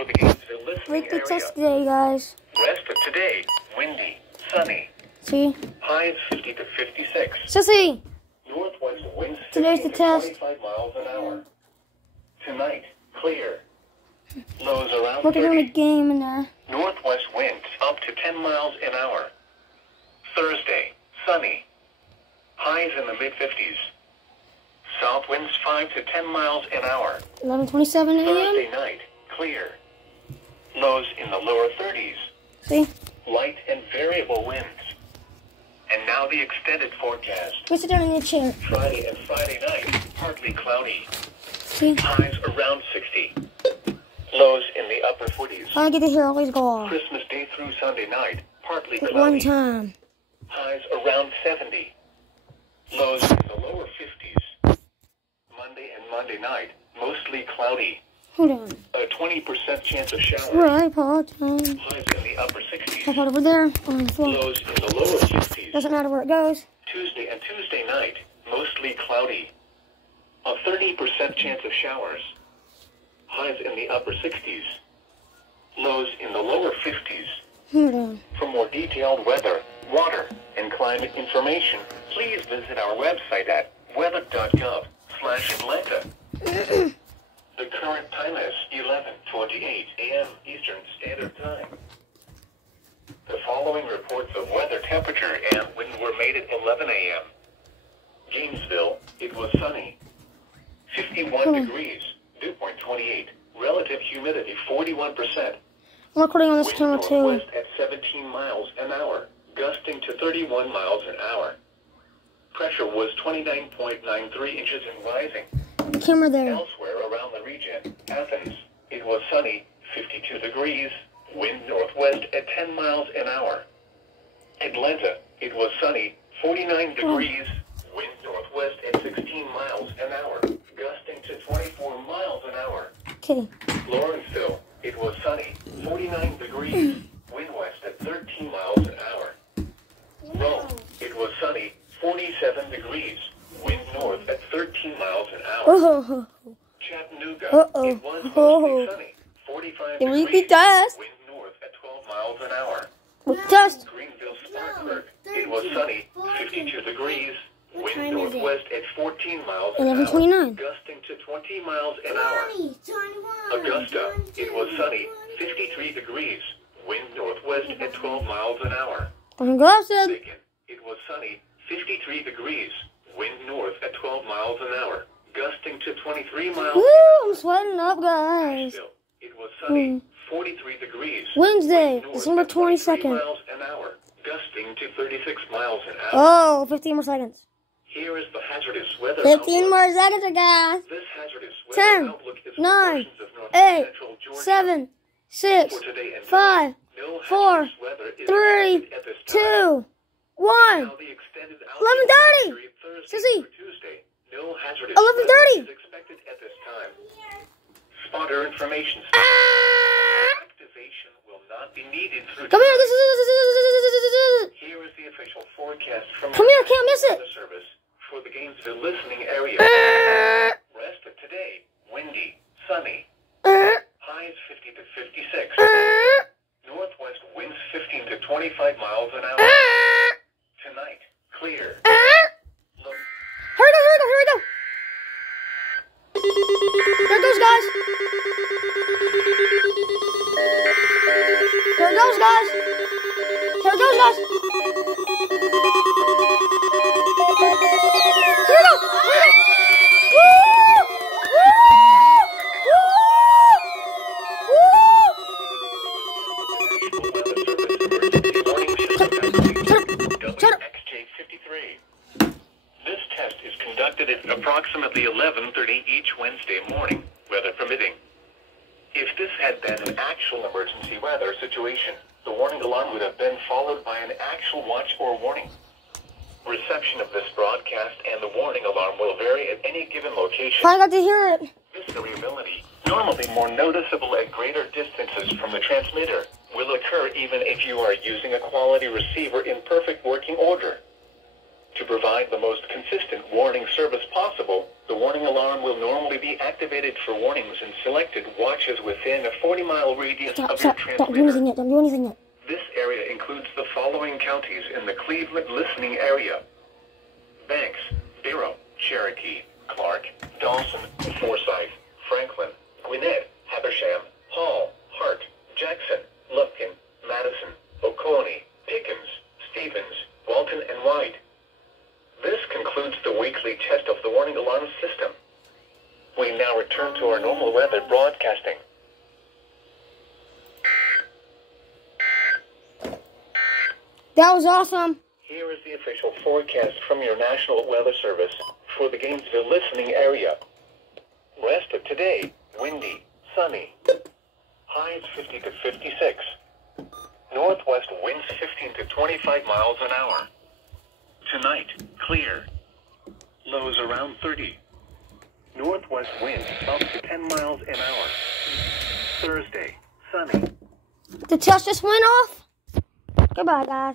for the Gainesville listening area. Test today, guys. Rest of today, windy, sunny. See? Highs 50 to 56. Sissy! Northwest winds 50 Today's the to test. 25 miles an hour. Tonight, clear. Lows around Look at 30. the game in there. Northwest winds up to 10 miles an hour. Thursday, sunny. Highs in the mid-50s. South winds 5 to 10 miles an hour. 11:27 a.m. Thursday night, clear. Lows in the lower 30s. See? Light and variable winds. And now the extended forecast. Go sit down in your chair. Friday and Friday night, partly cloudy. See? Highs around 60. Lows in the upper 40s. I get to hear always go off. Christmas Day through Sunday night, partly At cloudy. one time. Highs around 70. Lows in the lower 50s. Monday and Monday night, mostly cloudy. Hold on. A 20% chance of showers. Right, Paul. Time. Highs in the upper 60s. I'll put it over there on the floor. Lows in the lower 60s. Doesn't matter where it goes. Tuesday and Tuesday night, mostly cloudy. A 30% chance of showers. Highs in the upper 60s. Lows in the lower 50s. Hold on. For more detailed weather, water, and climate information, please visit our website at weather.gov/Atlanta. The current time is 11:28 a.m. Eastern Standard Time. The following reports of weather temperature and wind were made at 11 a.m. Gainesville, it was sunny. 51 degrees, dew point 28. Relative humidity 41%. I'm recording on this Wind camera too. northwest at 17 miles an hour, gusting to 31 miles an hour. Pressure was 29.93 inches and rising. The camera there. Elsewhere around the region, Athens, it was sunny, 52 degrees, wind northwest at 10 miles an hour. Atlanta, it was sunny, 49 degrees, wind northwest at 16 miles an hour, gusting to 24 miles an hour. Okay. Lawrenceville, it was sunny, 49 degrees, wind west at 13 miles an hour. Rome, it was sunny, 47 degrees, wind north at 13 miles an hour. Oh. Chattanooga, Uh-oh. it was mostly sunny, 45 The degrees, weekly test. wind north at 12 miles an hour. Test. Greenville, Spartanburg, it was sunny, 52 degrees, wind northwest at 14 miles an hour, 11:29. gusting to 20 miles an hour. Augusta, it was sunny, 53 degrees, wind northwest at 12 miles an hour. Augusta. Macon, it was sunny, 53 degrees, wind north at 12 miles an hour, gusting to 23 miles Woo! an hour. I'm sweating up, guys. Nashville, it was sunny, 43 degrees. Wednesday, wind north December at 23 22nd. miles an hour, gusting to 36 miles an hour. Oh, 15 more seconds. Here is the hazardous weather 15 outlook. more seconds, guys. This hazardous 10, weather outlook is for 9, portions of north 8, central Georgia. 7, 6, For today and 5, no 4, hazardous weather is 3, expected at this time. 2, 1. Now the extended 11:30. period Thursday Sissy. through Tuesday. No hazardous 11:30. weather is expected at this time. Spotter information. Activation will not be needed through. Come here. Here is the official forecast from Come here, can't miss it. Weather Service for the Gainesville listening area. Rest of today, windy, sunny. Highs 50 to 56. Northwest winds 15 to 25 miles an hour. Tonight, clear. Look. Here we go. There it goes, guys. Here it goes, guys. Here we go. WXJ53. This test is conducted at approximately 11:30 each Wednesday morning, weather permitting. If this had been an actual emergency weather situation, the warning alarm would have been followed by an actual watch or warning. Reception of this broadcast and the warning alarm will vary at any given location. I got to hear it. This variability, normally more noticeable at greater distances from the transmitter, will occur even if you are using a quality receiver in perfect working order. To provide the most consistent warning service possible, the warning alarm will normally be activated for warnings in selected watches within a 40-mile radius of your Stop. Don't do anything transmitter. yet. Don't do anything yet. This area includes the following counties in the Cleveland listening area: Banks, Barrow, Cherokee, Clark, Dawson, Forsyth, Franklin, Gwinnett, Habersham, Hall, Hart, Jackson, Lufkin, Madison, Oconee, Pickens, Stevens, Walton, and White. This concludes the weekly test of the warning alarm system. We now return to our normal weather broadcasting. That was awesome. Here is the official forecast from your National Weather Service for the Gainesville listening area. Rest of today, windy, sunny. Highs 50 to 56. Northwest winds 15 to 25 miles an hour. Tonight, clear. Lows around 30. Northwest winds up to 10 miles an hour. Thursday, sunny. The test just went off. Goodbye, guys.